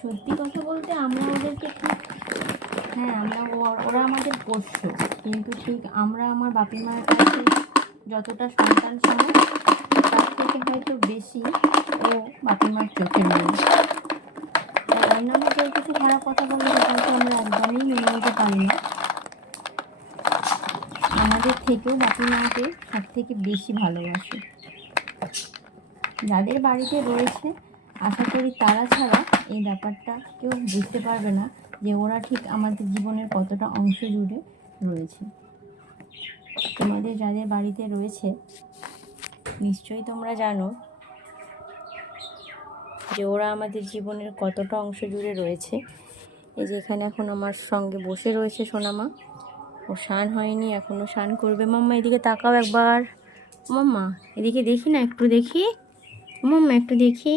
সত্যি কথা বলতে আমরা ওদেরকে ঠিক, হ্যাঁ ওরা আমাদের পোষ্য, কিন্তু ঠিক আমরা আমার বাপি মার কাছে যতটা সন্তান সময় তার থেকে হয়তো বেশি ও বাপি মার চোখের মেয়ে। অন্য কেউ কিছু খারাপ কথা বললে সেটাকে আমরা একদমই মেনে নিতে পারি না। আমাদের থেকেও বাপি মাকে সব থেকে বেশি ভালোবাসে। যাদের বাড়িতে রয়েছে আশা করি তারা ছাড়া এই ব্যাপারটা কেউ বুঝতে পারবে না যে ওরা ঠিক আমাদের জীবনের কতটা অংশ জুড়ে রয়েছে। তোমাদের যাদের বাড়িতে রয়েছে নিশ্চয়ই তোমরা জানো যে ওরা আমাদের জীবনের কতটা অংশ জুড়ে রয়েছে। এই যে এখানে এখন আমার সঙ্গে বসে রয়েছে সোনামা, ও স্নান হয়নি, এখনও স্নান করবে। মাম্মা এদিকে তাকাও একবার, মাম্মা এদিকে দেখি না, একটু দেখি, মাম্মা একটু দেখি।